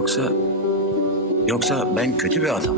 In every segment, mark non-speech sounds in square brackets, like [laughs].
Yoksa... Yoksa ben kötü bir adam?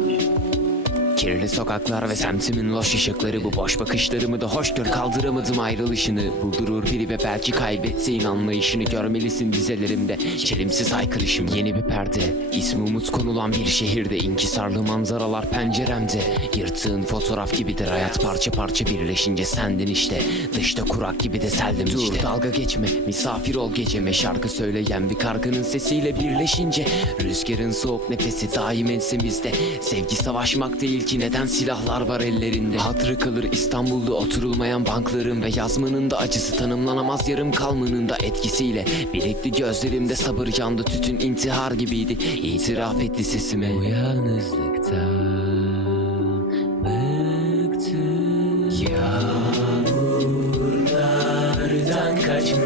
Kirli sokaklar ve semtimin loş ışıkları bu boş bakışlarımı da hoş gör kaldıramadım ayrılışını. Buldurur biri ve belki kaybettiğin anlayışını görmelisin dizelerimde. Çelimsiz haykırışım yeni bir perde. İsmi umut konulan bir şehirde inkisarlı manzaralar penceremde. Yırttığın fotoğraf gibidir hayat parça parça birleşince sendin işte. Dışta kurak gibi de seldim işte. Dur dalga geçme misafir ol geceme. Şarkı söyleyen bir kargının sesiyle birleşince Rüzgarın soğuk nefesi daim ensemizde Sevgi savaşmak değil ki neden silahlar var ellerinde? Hatırı kalır İstanbul'da oturulmayan bankların Ve yazmanın da acısı tanımlanamaz yarım kalmanın da etkisiyle. Birikti gözlerimde sabır yandı tütün intihar gibiydi. İtiraf etti sesime. Bu yalnızlıktan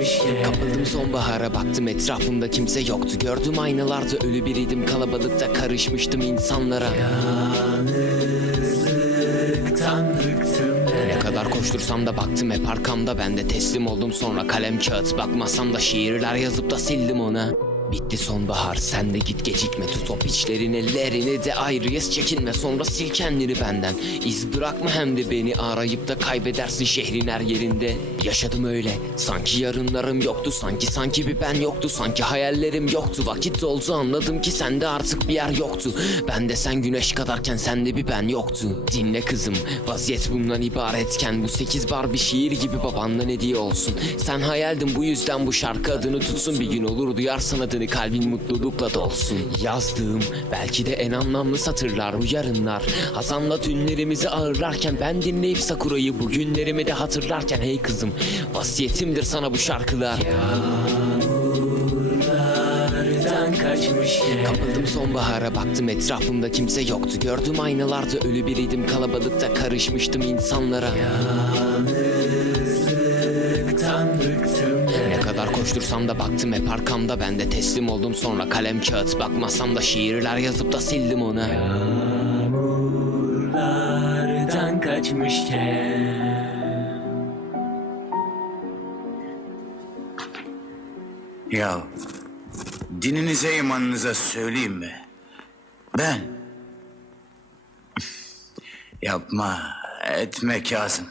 kaçmışken Kapıldım sonbahara baktım etrafımda kimse yoktu. Gördüm aynalarda ölü biriydim kalabalıkta karışmıştım insanlara. Yalnızlıktan bıktım Ne kadar koştursam da baktım hep arkamda. Ben de teslim oldum sonra kalem kağıt Bakmasam da şiirler yazıp da sildim ona Bitti sonbahar sen de git gecikme tut o piçlerin ellerini de ayrıyız çekinme sonra sil kendini benden. İz bırakma hem de beni arayıp da kaybedersin şehrin her yerinde. Yaşadım öyle sanki yarınlarım yoktu sanki sanki bir ben yoktu sanki hayallerim yoktu. Vakit doldu anladım ki sende artık bir yer yoktu. Ben de sen güneş kadarken sende bir ben yoktu. Dinle kızım vaziyet bundan ibaretken bu sekiz bar bir şiir gibi babandan hediye olsun. Sen hayaldin bu yüzden bu şarkı adını tutsun. Bir gün olur duyarsan adını kalbin mutlulukla dolsun. Yazdığım belki de en anlamlı satırlar bu yarınlar Hasan'la tünlerimizi ağırlarken ben dinleyip Sakura'yı bugünlerimi de hatırlarken Hey kızım vasiyetimdir sana bu şarkılar. Yağmurlardan Kapıldım sonbahara baktım etrafımda kimse yoktu. Gördüm aynalarda ölü biriydim kalabalıkta karışmıştım insanlara. Yalnızlıktan koştursam da baktım hep arkamda Ben de teslim oldum sonra kalem kağıt Bakmasam da şiirler yazıp da sildim ona Yağmurlardan kaçmışken Ya dininize imanınıza söyleyeyim mi? Ben [laughs] yapma etme Kazım.